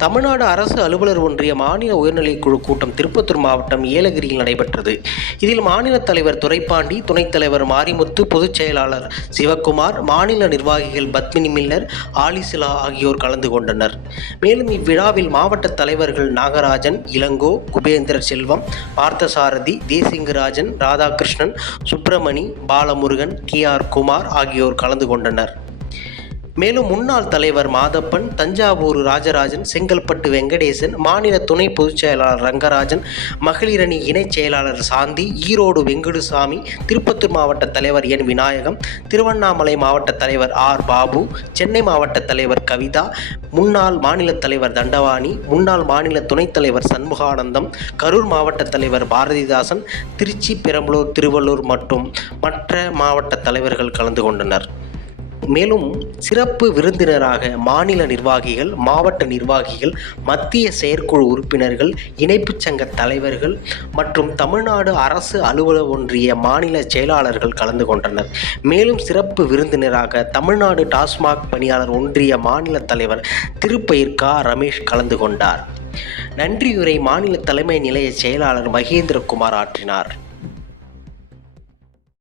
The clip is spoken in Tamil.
தமிழ்நாடு அரசு அலுவலர் ஒன்றிய மாநில உயர்நிலைக்குழு கூட்டம் திருப்பத்தூர் மாவட்டம் ஏலகிரியில் நடைபெற்றது. இதில் மாநில தலைவர் துரைப்பாண்டி, துணைத் தலைவர் மாரிமுத்து, பொதுச் செயலாளர் சிவக்குமார், மாநில நிர்வாகிகள் பத்மினி மில்லர், ஆலிசிலா ஆகியோர் கலந்து கொண்டனர். மேலும் இவ்விழாவில் மாவட்ட தலைவர்கள் நாகராஜன், இளங்கோ, குபேந்திர செல்வம், பார்த்தசாரதி, தேசிங்கராஜன், ராதாகிருஷ்ணன், சுப்பிரமணி, பாலமுருகன், KR குமார் ஆகியோர் கலந்து கொண்டனர். மேலும் முன்னாள் தலைவர் மாதப்பன், தஞ்சாவூர் ராஜராஜன், செங்கல்பட்டு வெங்கடேசன், மாநில துணை பொதுச் செயலாளர் ரங்கராஜன், மகளிரணி இணைச் செயலாளர் சாந்தி, ஈரோடு வெங்கடுசாமி, திருப்பத்தூர் மாவட்ட தலைவர் N விநாயகம், திருவண்ணாமலை மாவட்ட தலைவர் R பாபு, சென்னை மாவட்ட தலைவர் கவிதா, முன்னாள் மாநில தலைவர் தண்டவாணி, முன்னாள் மாநில துணைத் தலைவர் சண்முகானந்தம், கரூர் மாவட்ட தலைவர் பாரதிதாசன், திருச்சி, பெரம்பலூர், திருவள்ளூர் மற்றும் மற்ற மாவட்ட தலைவர்கள் கலந்து கொண்டனர். மேலும் சிறப்பு விருந்தினராக மாநில நிர்வாகிகள், மாவட்ட நிர்வாகிகள், மத்திய செயற்குழு உறுப்பினர்கள், இணைப்புச் சங்க தலைவர்கள் மற்றும் தமிழ்நாடு அரசு அலுவலர் ஒன்றிய மாநில செயலாளர்கள் கலந்து கொண்டனர். மேலும் சிறப்பு விருந்தினராக தமிழ்நாடு டாஸ்மாக் பணியாளர் ஒன்றிய மாநில தலைவர் திருப்பயிர் K ரமேஷ் கலந்து கொண்டார். நன்றியுரை மாநில தலைமை நிலைய செயலாளர் மகேந்திரகுமார் ஆற்றினார்.